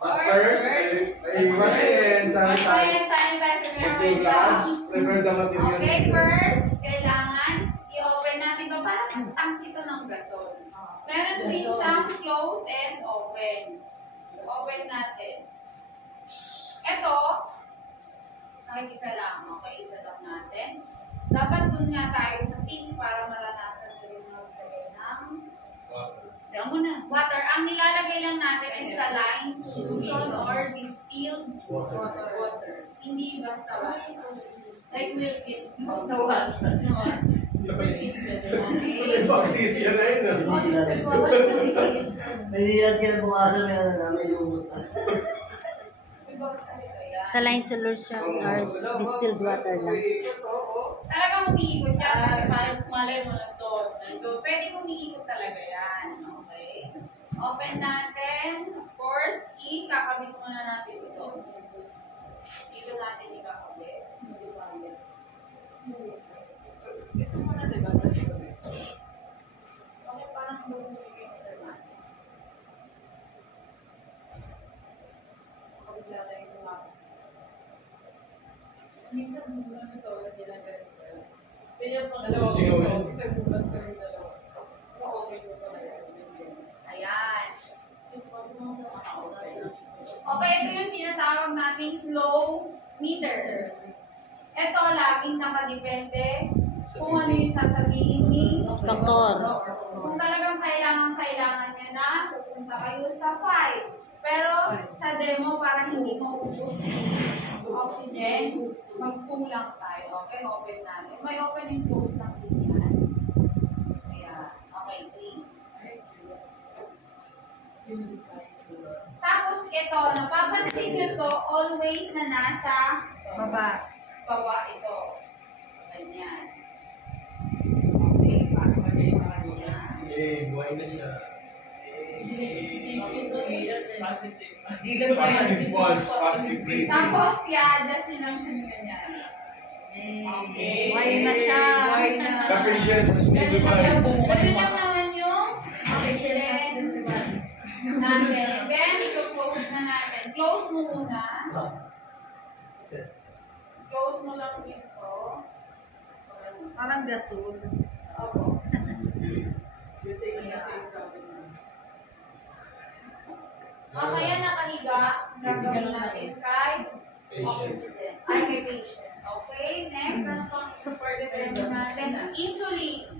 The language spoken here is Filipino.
First, wash and sanitize. Okay, gloves. Prepare the materials. Okay, first, kailangan i-open natin ito para tank ito ng gasol. Meron din siyang close and open. Open natin. Ito, kahit isa lang. Okay, isa lang natin. Dapat dun nga tayo sa sink para maranasan sa rin maglagay ng water. Ang nilalagay lang natin ay saline solution or distilled water. Hindi basta water. Like milk is nawasan. Milk is better. Okay. Bacteria na yun. May yan bukasan may lumot. Saline solution or distilled water lang. Talagang umiikot yan kasi parang malay mo na to. So, pwede umiikot talaga yan. Okay. Open natin. Of course, ikakabit muna natin ito. Dito natin ikakabit. Gusto mo na diba? Okay, parang bumibigay kayo sa natin. Makabigla tayo sa mapa. Minsan mula na ito, hindi lang ganun sa'yo. Kaya pang dalawa, isang bulan ka rin dalawa. Okay mo pala yan. Ayan. Okay, ito yung tinatawag nating flow meter. Ito, laging nakadepende kung ano yung sasabihin ni Doktor. Kung talagang kailangan nyo na, pupunta kayo sa 5. Pero sa demo, para hindi maubos yung oxygen, magtulang tayo. Okay, open natin. May open and close lang din yan. Ayan. Okay, 3. Tapos ito, napapansin nyo to, always na nasa baba ito. Ganyan. Okay, pasok na yung ganyan. Buhay na siya. Positive pulse, positive breathing. Tapos, i-adjust nyo lang siya ng ganyan. Okay. Buhay na siya. Buhay na. The patient has been revived. Ganun lang naman yung patient natin. And then, ito-close na natin. Close mo muna. Close mo lang dito. Parang gasol. Opo. Mamaya nakahiga, gagawin natin kay oxygen. Ay, kay patient. Okay, next, ano pang support natin? Insulin.